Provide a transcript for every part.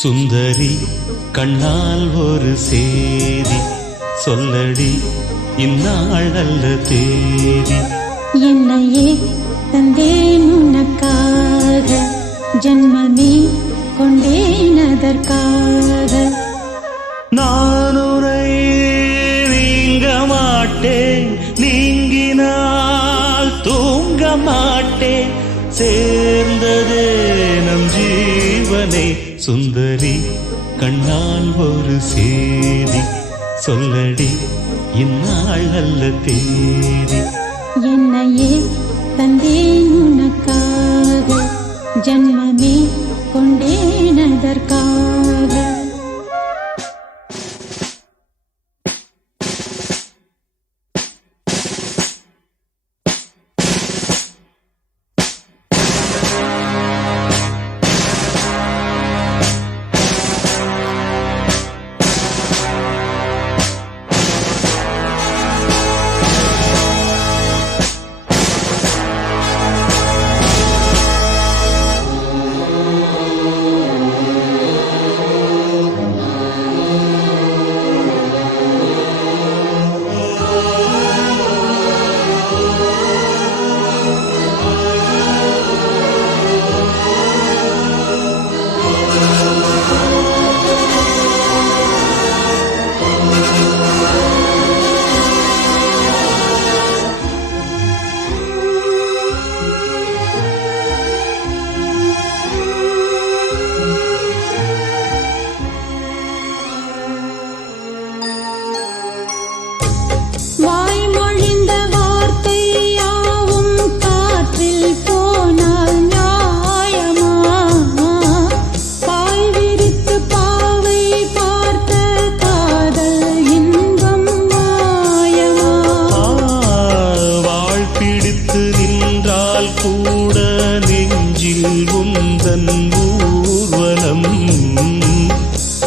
சுந்தரி கண்ணால் ஒரு சேதி சொல்லடி, இந்நாள் அல்ல தேதி. என்னையே தந்தேன் உனக்காக, ஜன்மமே கொண்டேன் அதற்காக. நான் உரை நீங்க மாட்டேன், நீங்கினால் தூங்க மாட்டேன், சேர்ந்ததே நம் ஜீவனை. சுந்தரி கண்ணால் ஒரு சேதி சொல்லடி, இந்நாள் அல்ல தேதி. என்னையே தந்தேன் உனக்காக, ஜன்மமே கொண்டேன் அதற்காக.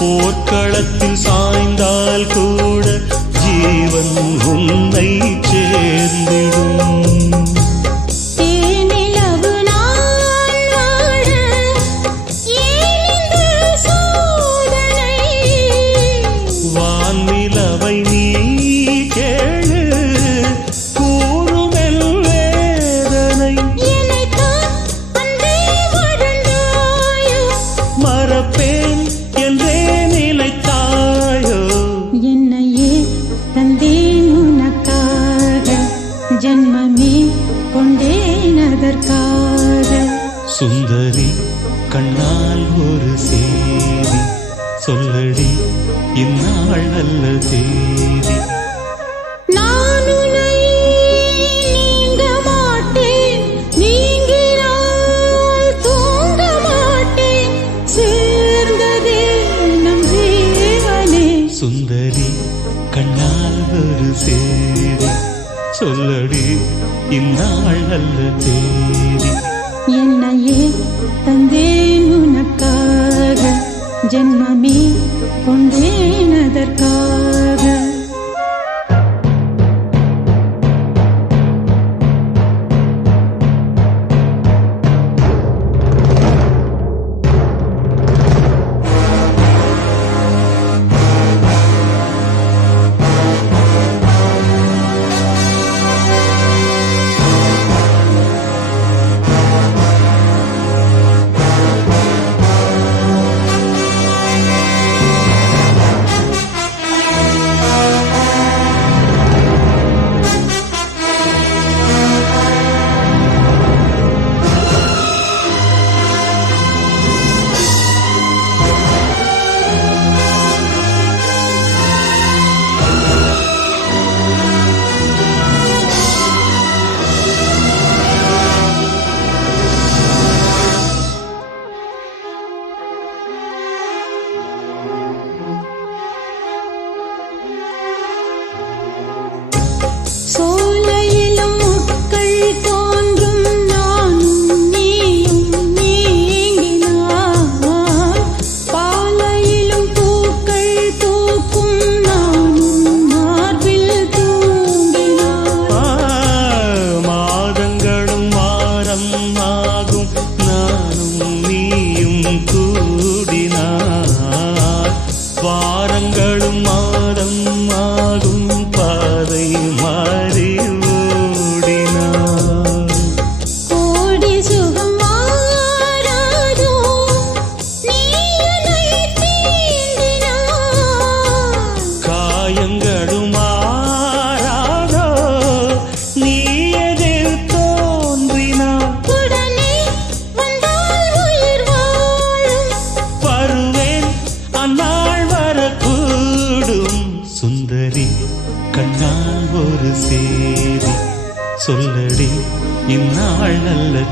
போர்க்களத்தில் சாய்ந்தால் கூட ஜீவன் உன்னை சேர்ந்திடும். வான்நிலவை நீ கேளு, கூறுமெல் வேதனை மறப்பேன் என்றே நிலைத்தாயோ. என்னையே தந்தேன் உனக்காக, ஜன்மமே கொண்டேன் அதற்காக. சுந்தரி கண்ணால் ஒரு சேதி சொல்லடி, இந்நாள் அல்ல தேதி. நான் உன்னை நீங்க மாட்டேன், நீங்கினால் தூங்க மாட்டேன், சேர்ந்ததே நம் ஜீவனே. சுந்தரி கண்ணால் ஒரு சேதி சொல்லடி, இந்நாள் அல்ல தேதி. என்னையே தந்தேன் உனக்காக, ஜன்மமே கொண்டேன் அதற்காக. சோலையிலும் முட்கள் தோன்றும், நானும் நீயும் நீங்கினான். பாலையிலும் பூக்கள் பூக்கும், நானும் மார்பில் தூங்கினான். மாதங்களும் வாரம் ஆகும், நானும் நீயும் கூடினான்.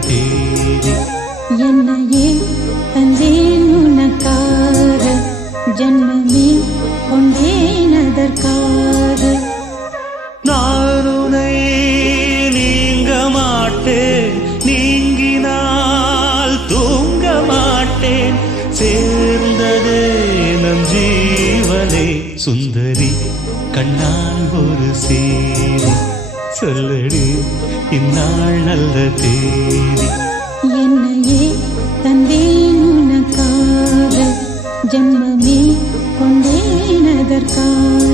தேதி என்னையே தந்தேன் உனக்காக ஜன்மமே கொண்டேன் அதற்காக நான் உனை நீங்க மாட்டேன் நீங்கினால் தூங்க மாட்டேன் சேர்ந்ததே நம் ஜீவனே சுந்தரி கண்ணால் ஒரு சேரி சொல்லடி இந்நாள் நல்ல தேதி என்னையே தந்தேன் உனக்காக ஜன்மமே கொண்டேன் அதற்காக